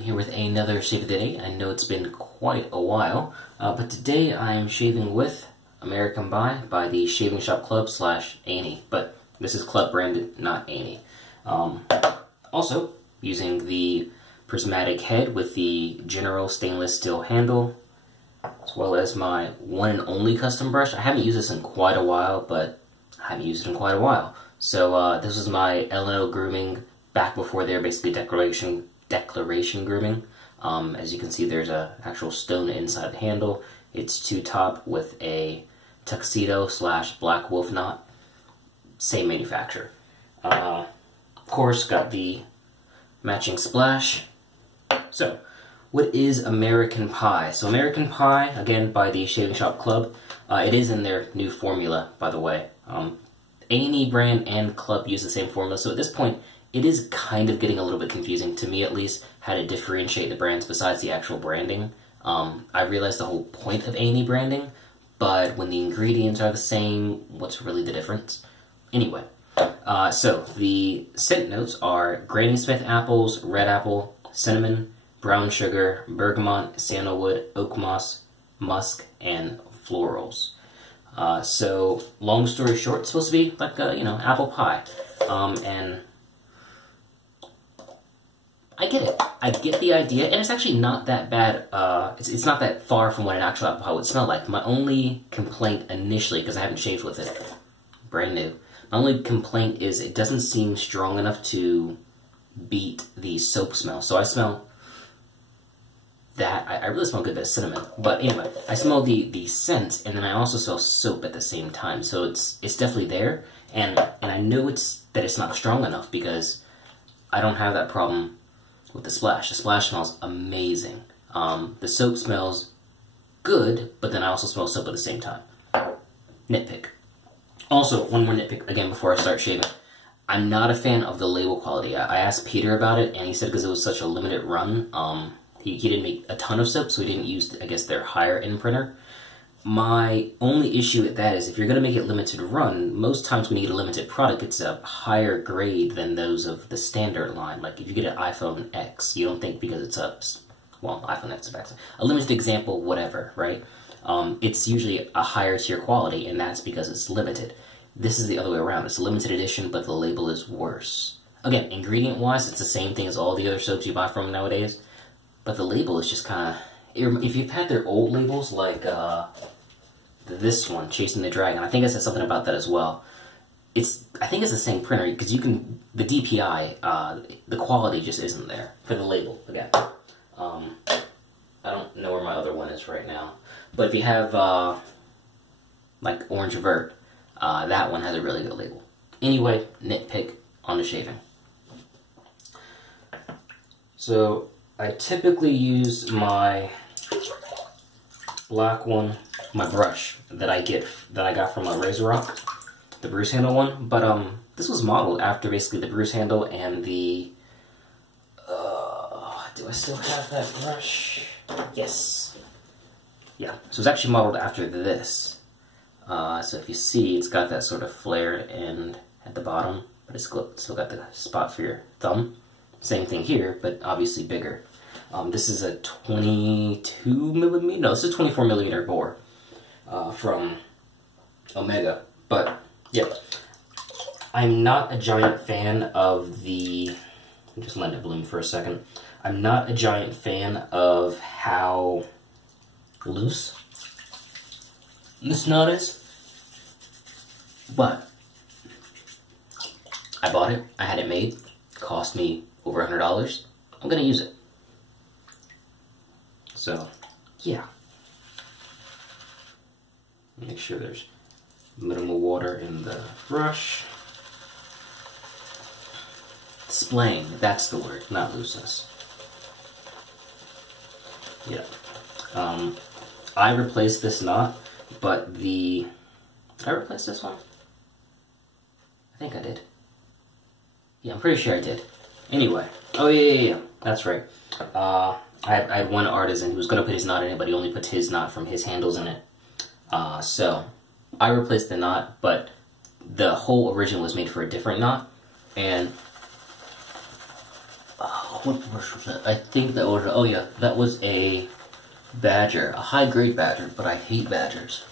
Here with another shave of the day. I know it's been quite a while, but today I'm shaving with American by the Shaving Shop Club / A&E, but this is club branded, not A&E. Also, using the Prismatic head with the general stainless steel handle, as well as my one and only custom brush. I haven't used this in quite a while, but I haven't used it in quite a while. So this is my L&O grooming back before they're basically declaration grooming. As you can see, there's an actual stone inside the handle. It's two-top with a tuxedo / black wolf knot. Same manufacturer. Of course, got the matching splash. So, what is American Pie? So American Pie, again, by the Shaving Shop Club. It is in their new formula, by the way. A&E brand and Club use the same formula, so at this point, it is kind of getting a little bit confusing, to me at least, how to differentiate the brands besides the actual branding. I realize the whole point of A&E branding, but when the ingredients are the same, what's really the difference? Anyway, so the scent notes are Granny Smith apples, red apple, cinnamon, brown sugar, bergamot, sandalwood, oak moss, musk, and florals. So, long story short, it's supposed to be like a, apple pie. And I get it. I get the idea, and it's actually not that bad. It's not that far from what an actual apple pie would smell like. My only complaint initially, because I haven't shaved with it, brand new, my only complaint is it doesn't seem strong enough to beat the soap smell. So I smell that. I really smell good, that cinnamon. But anyway, I smell the scent, and then I also smell soap at the same time. So it's definitely there, and I know that it's not strong enough because I don't have that problem with the splash. The splash smells amazing. The soap smells good, but then I also smell soap at the same time. Nitpick. Also, one more nitpick, again, before I start shaving. I'm not a fan of the label quality. I asked Peter about it, and he said because it was such a limited run, he didn't make a ton of soap, so he didn't use, I guess, their higher end printer. My only issue with that is if you're going to make it limited run, most times when you get a limited product, it's a higher grade than those of the standard line. Like if you get an iPhone X, you don't think because it's iPhone X is a limited example, whatever, right? It's usually a higher tier quality, and that's because it's limited. This is the other way around. It's a limited edition, but the label is worse. Again, ingredient-wise, it's the same thing as all the other soaps you buy from nowadays, but the label is just kind of... If you've had their old labels, like this one, Chasing the Dragon, I think it says something about that as well. I think it's the same printer, because the DPI, the quality just isn't there for the label, again. I don't know where my other one is right now. But if you have, like, Orange Vert, that one has a really good label. Anyway, nitpick on the shaving. So, I typically use my black one, my brush that I got from a Razor Rock, the Bruce handle one. But this was modeled after basically the Bruce handle and the. Do I still have that brush? Yes. Yeah. So it's actually modeled after this. So if you see, it's got that sort of flared end at the bottom, but it's still got the spot for your thumb. Same thing here, but obviously bigger. This is a 22 millimeter. No, this is a 24 millimeter bore from Omega. But yeah, I'm not a giant fan of the. Just letting it bloom for a second. I'm not a giant fan of how loose this knot is, but I bought it. I had it made. It cost me over $100. I'm gonna use it. So, yeah. Make sure there's minimal water in the brush. Splaying, that's the word, not looseness. Yeah. I replaced this knot, but did I replace this one? I think I did. Yeah, I'm pretty sure I did. Anyway. Oh, yeah. That's right. I had one artisan who was going to put his knot in it, but he only put his knot from his handles in it. So, I replaced the knot, but the whole original was made for a different knot. And, oh what brush was that? I think that was, oh yeah, that was a badger, a high-grade badger, but I hate badgers.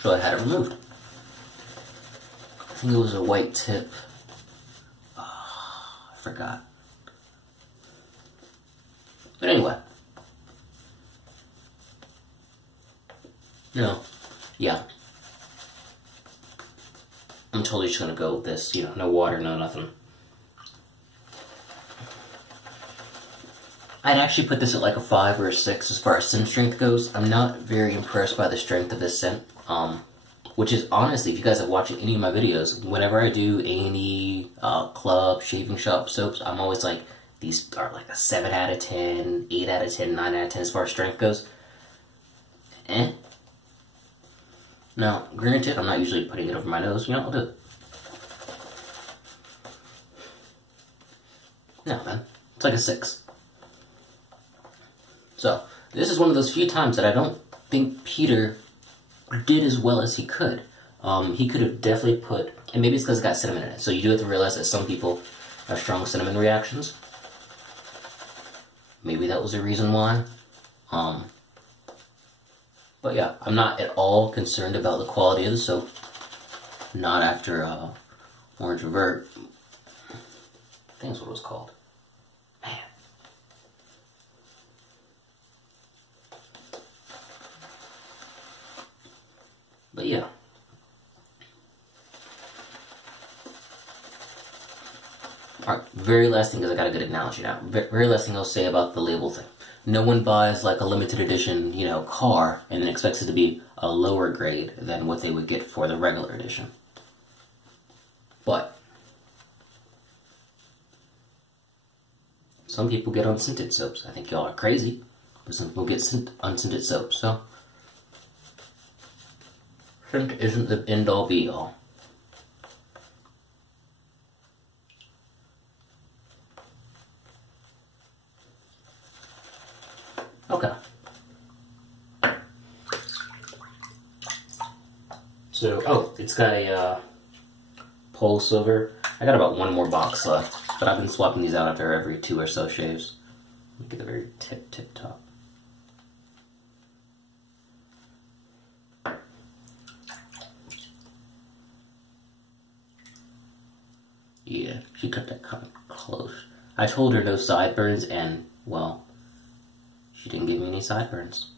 So I had it removed. I think it was a white tip. Oh, I forgot. But anyway. No. Yeah. I'm totally just gonna go with this, you know, no water, no nothing. I'd actually put this at like a 5 or a 6 as far as scent strength goes. I'm not very impressed by the strength of this scent. Which is honestly, if you guys have watched any of my videos, whenever I do A&E, club, shaving shop soaps, I'm always like, these are like a 7 out of 10, 8 out of 10, 9 out of 10 as far as strength goes. Now, granted, I'm not usually putting it over my nose. You know, I'll do it. No, man. It's like a 6. So, this is one of those few times that I don't think Peter did as well as he could. He could have definitely put, and maybe it's because it's got cinnamon in it, so you do have to realize that some people have strong cinnamon reactions. Maybe that was the reason why. But yeah, I'm not at all concerned about the quality of the soap. Not after Orange Revert. I think that's what it was called. Man. But yeah. Alright, very last thing, because I got a good analogy now. Very last thing I'll say about the label thing. No one buys like a limited edition, you know, car and then expects it to be a lower grade than what they would get for the regular edition. But some people get unscented soaps. I think y'all are crazy, but some people get unscented soaps, so scent isn't the end-all be-all. Okay. So, oh, it's got a pulse over. I got about one more box left, but I've been swapping these out after every 2 or so shaves. Look at the very tip top. Yeah, she cut that kind of close. I told her no sideburns, and, well, she didn't give me any sideburns.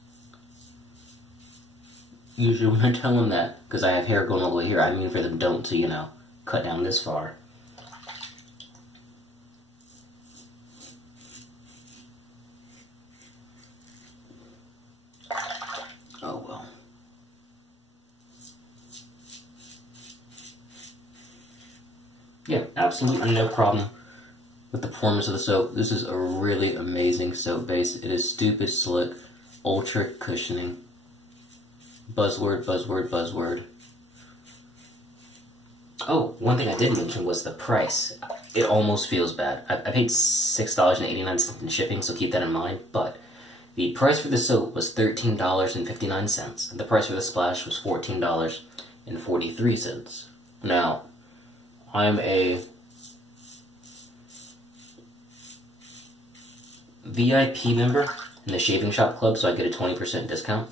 Usually when I tell them that, because I have hair going all the way here, I mean for them don't to, you know, cut down this far. Oh well. Yeah, absolutely no problem with the performance of the soap. This is a really amazing soap base. It is stupid slick, ultra cushioning. Buzzword, buzzword, buzzword. Oh, one thing I did mention was the price. It almost feels bad. I paid $6.89 in shipping, so keep that in mind. But the price for the soap was $13.59. And the price for the splash was $14.43. Now, I'm a VIP member in the Shaving Shop Club, so I get a 20% discount.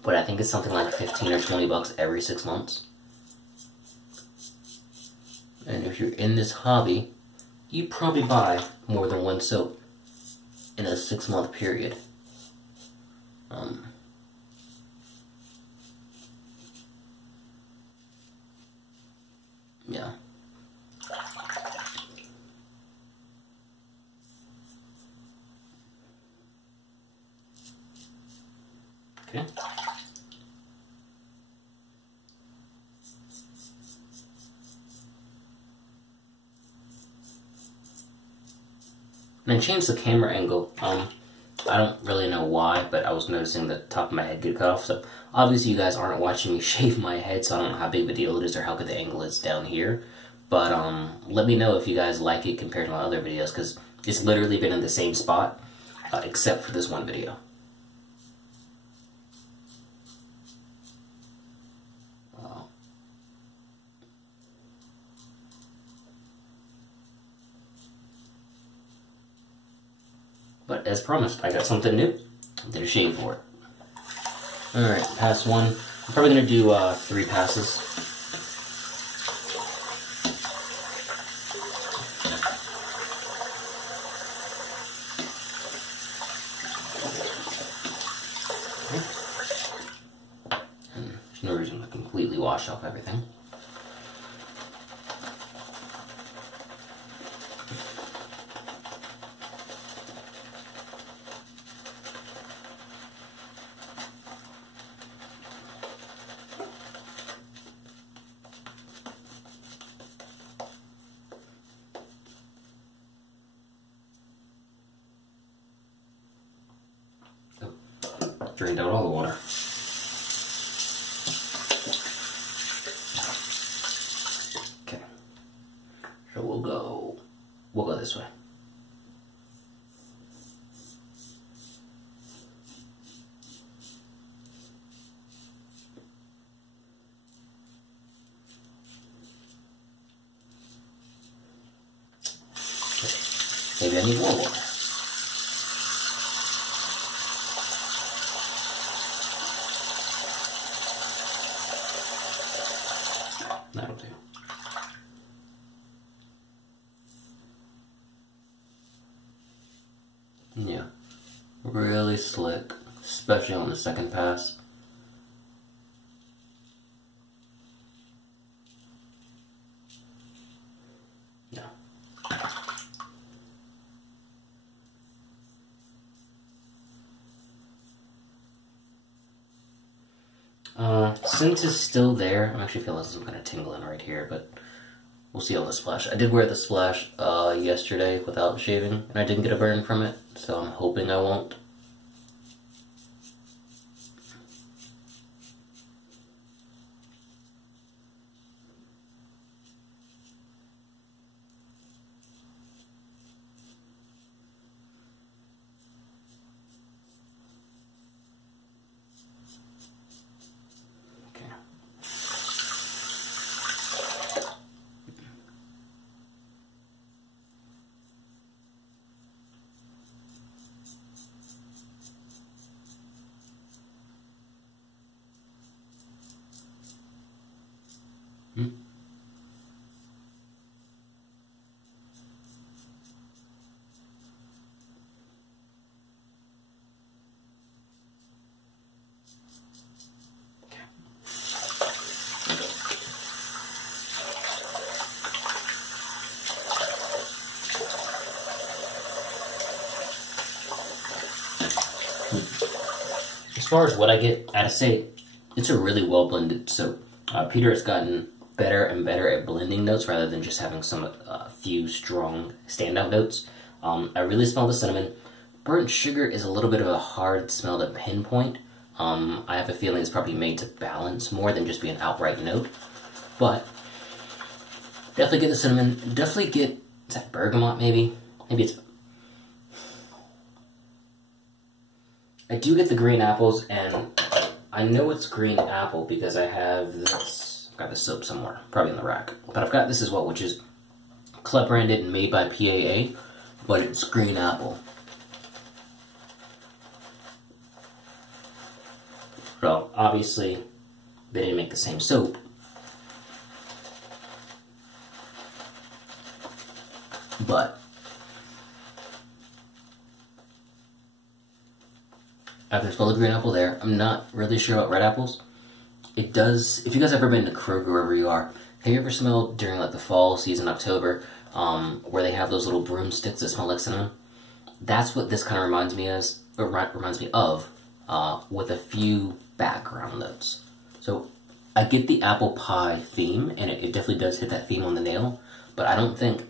But I think it's something like 15 or 20 bucks every 6 months. And if you're in this hobby, you probably buy more than one soap in a 6-month period. Yeah. Okay. And I changed the camera angle. I don't really know why, but I was noticing the top of my head get cut off. So obviously you guys aren't watching me shave my head, so I don't know how big of a deal it is or how good the angle is down here. But let me know if you guys like it compared to my other videos, because it's literally been in the same spot, except for this one video. But as promised, I got something new. I did a shave for it. Alright, pass one. I'm probably going to do 3 passes. And there's no reason to completely wash off everything. Drained out all the water. Okay. So we'll go this way. Okay. Maybe I need more water. That'll do. Yeah, really slick, especially on the second pass. Yeah. Since it's still there, I'm actually feeling some kind of tingling right here, but we'll see on the splash. I did wear the splash yesterday without shaving, and I didn't get a burn from it, so I'm hoping I won't. Hmm? As far as what I get, I say it's a really well blended soap. Peter has gotten better and better at blending notes rather than just having some few strong standout notes. I really smell the cinnamon. Burnt sugar is a little bit of a hard smell to pinpoint. I have a feeling it's probably made to balance more than just be an outright note. But definitely get the cinnamon. Definitely get, is that bergamot maybe? Maybe it's... I do get the green apples, and I know it's green apple because I have this. I've got the soap somewhere, probably in the rack. But I've got this as well, which is club branded and made by PAA, but it's green apple. So obviously, they didn't make the same soap. But after smell the green apple there, I'm not really sure about red apples. It does, if you guys have ever been to Kroger, wherever you are, have you ever smelled during like the fall season, October, where they have those little broomsticks that smell like cinnamon? That's what this kind of reminds me of, with a few background notes. So I get the apple pie theme, and it definitely does hit that theme on the nail, but I don't think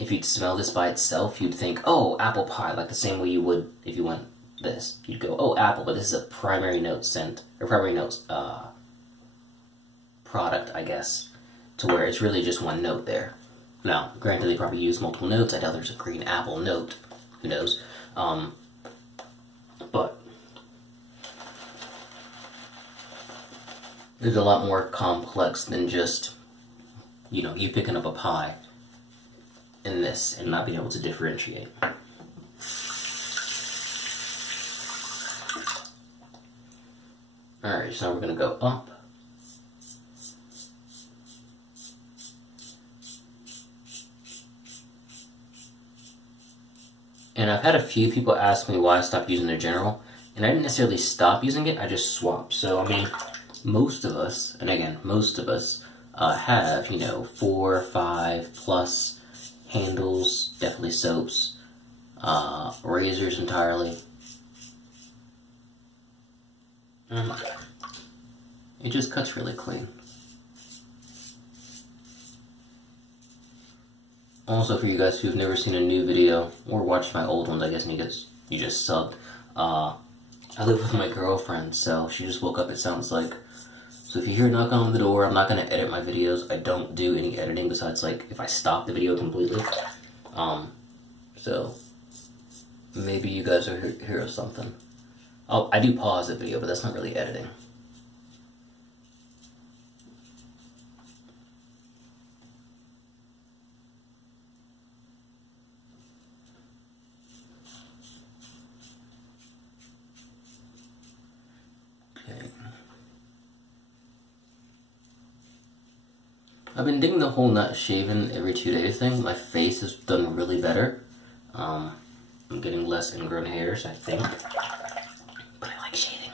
if you'd smell this by itself, you'd think, oh, apple pie, like the same way you would if you went this. You'd go, oh, apple, but this is a primary note scent, or primary notes product, I guess, to where it's really just one note there. Now, granted, they probably use multiple notes. I doubt there's a green apple note. Who knows? But there's a lot more complex than just, you know, you picking up a pie in this and not being able to differentiate. Alright, so now we're going to go up. And I've had a few people ask me why I stopped using the general, and I didn't necessarily stop using it, I just swapped. So, I mean, most of us, and again, most of us, have, you know, 4 or 5 plus handles, definitely soaps, razors entirely. It just cuts really clean. Also, for you guys who've never seen a new video or watched my old ones, I guess, and you just subbed. I live with my girlfriend, so she just woke up, it sounds like. So if you hear a knock on the door, I'm not going to edit my videos. I don't do any editing besides, like, if I stop the video completely. So maybe you guys will hear something. Oh, I do pause the video, but that's not really editing. Okay. I've been digging the whole not shaving every 2 days thing. My face has done really better. I'm getting less ingrown hairs, I think. But I like shaving.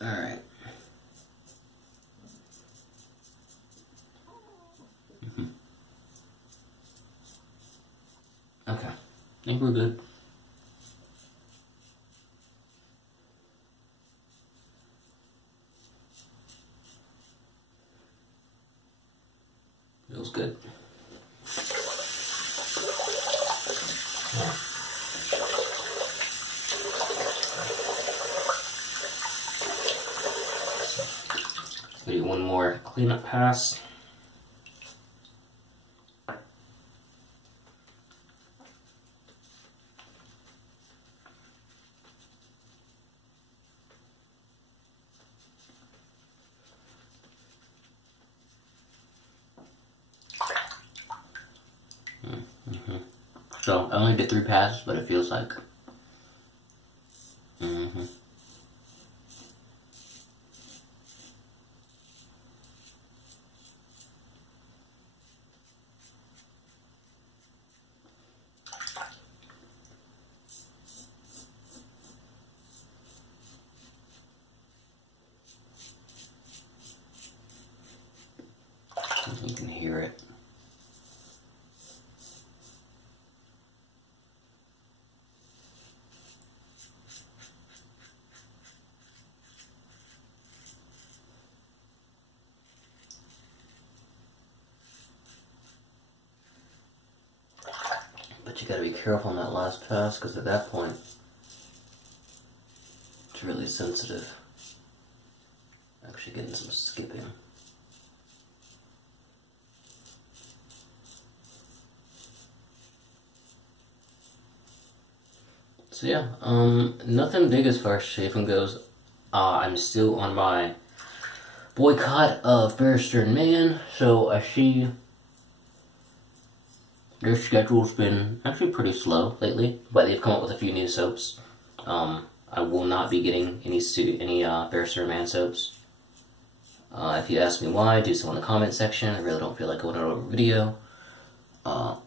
Alright. Okay. I think we're good. Feels good. We do one more cleanup pass. So I only did 3 passes, but it feels like. You can hear it. But you gotta be careful on that last pass, because at that point, it's really sensitive. Actually getting some skipping. So yeah, nothing big as far as shaving goes. I'm still on my boycott of Barrister and Man, so I see their schedule's been actually pretty slow lately, but they've come up with a few new soaps. I will not be getting any Barrister and Man soaps. If you ask me why, do so in the comment section. I really don't feel like going over a video. But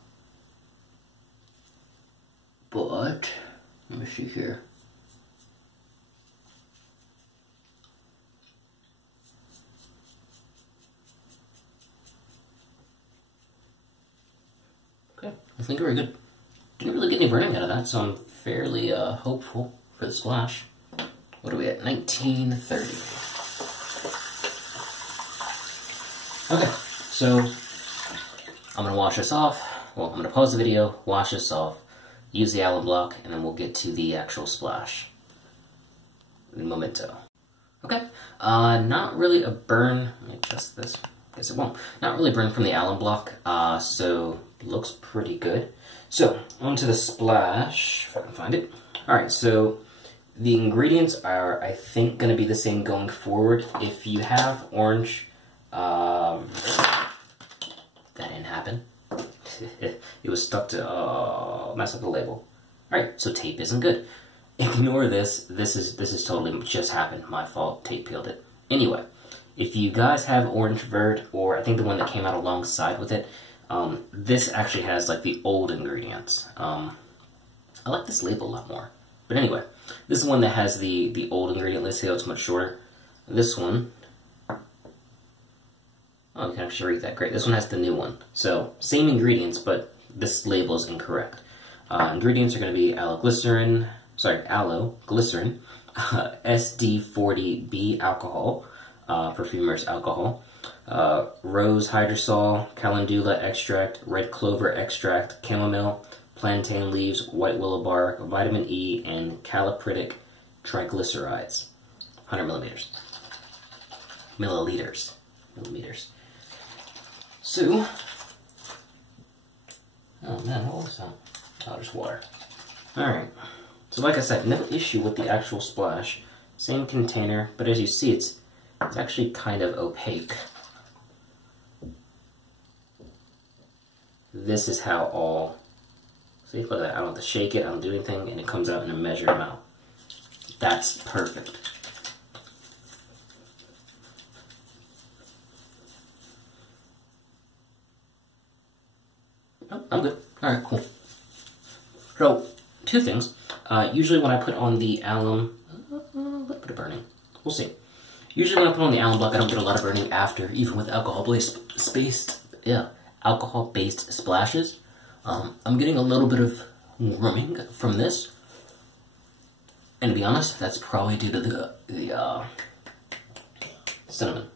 let me see here. Okay, I think we're good. Didn't really get any burning out of that, so I'm fairly hopeful for the splash. What are we at? 1930. Okay, so I'm gonna wash this off. Well, I'm gonna pause the video, wash this off, use the alum block, and then we'll get to the actual splash in a momento. Okay, not really a burn. Let me adjust this. Guess it won't. Not really burn from the alum block, so looks pretty good. So, onto the splash, if I can find it. Alright, so the ingredients are, I think, going to be the same going forward. If you have orange, that didn't happen. It was stuck to mess up the label. Alright, so tape isn't good. Ignore this. This is totally just happened. My fault. Tape peeled it. Anyway, if you guys have Orange Vert, or I think the one that came out alongside with it, this actually has like the old ingredients. I like this label a lot more. But anyway, this is one that has the old ingredient list. See how it's much shorter. This one, oh, you can actually read that. Great. This one has the new one. So same ingredients, but this label is incorrect. Ingredients are going to be aloe glycerin, SD40B alcohol, perfumer's alcohol, rose hydrosol, calendula extract, red clover extract, chamomile, plantain leaves, white willow bark, vitamin E, and calipridic triglycerides. 100 milliliters. So, oh man, what was that? Oh, just water. Alright, so like I said, no issue with the actual splash. Same container, but as you see, it's actually kind of opaque. This is how all, see, look at that, I don't have to shake it, I don't do anything, and it comes out in a measured amount. That's perfect. Oh, I'm good. Alright, cool. So, two things. Usually when I put on the alum, a little bit of burning. We'll see. Usually when I put on the alum block, I don't get a lot of burning after, even with alcohol-based splashes. I'm getting a little bit of warming from this. And to be honest, that's probably due to the cinnamon.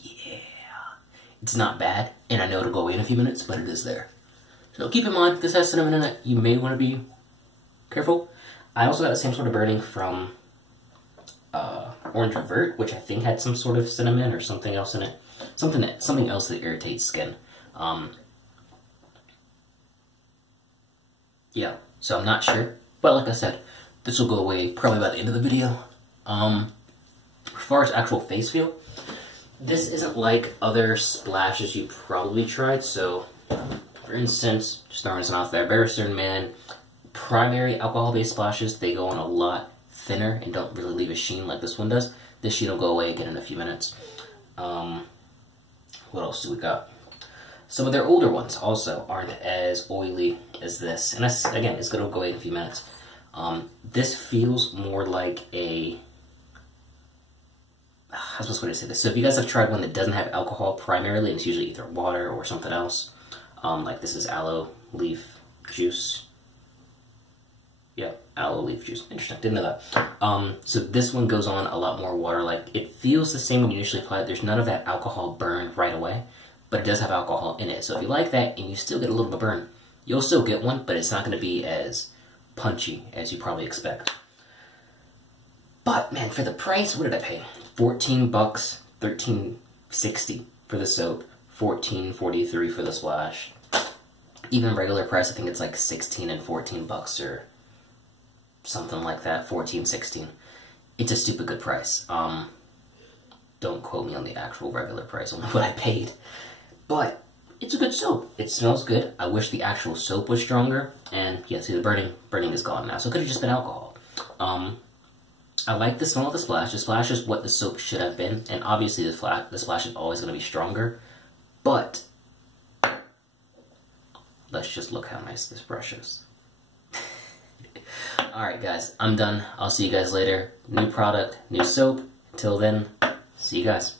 Yeah. It's not bad, and I know it'll go away in a few minutes, but it is there. So keep in mind, this has cinnamon in it. You may want to be careful. I also got the same sort of burning from Orange Vert, which I think had some sort of cinnamon or something else in it. Something else that irritates skin. Yeah, so I'm not sure. But like I said, this will go away probably by the end of the video. As far as actual face feel, this isn't like other splashes you probably tried. So, for instance, just throwing some out there, Barrister Man, primary alcohol-based splashes, they go on a lot thinner and don't really leave a sheen like this one does. This sheen will go away again in a few minutes. What else do we got? Some of their older ones also aren't as oily as this. And that's, again, it's going to go away in a few minutes. This feels more like a... How's the best way to say this? So if you guys have tried one that doesn't have alcohol primarily, and it's usually either water or something else, like this is aloe leaf juice. Yeah, aloe leaf juice. Interesting, didn't know that. So this one goes on a lot more water-like. It feels the same when you initially apply it. There's none of that alcohol burn right away, but it does have alcohol in it. So if you like that and you still get a little bit of burn, you'll still get one, but it's not going to be as punchy as you probably expect. But man, for the price, what did I pay? 14 bucks, $13.60 for the soap, $14.43 for the splash. Even regular price, I think it's like 16 and 14 bucks or something like that, 14, 16. It's a stupid good price. Don't quote me on the actual regular price, only what I paid. But it's a good soap. It smells good. I wish the actual soap was stronger. And yeah, see, the burning is gone now. So it could have just been alcohol. I like the smell of the splash. The splash is what the soap should have been. And obviously the splash is always going to be stronger. But let's just look how nice this brush is. Alright guys, I'm done. I'll see you guys later. New product, new soap. Until then, see you guys.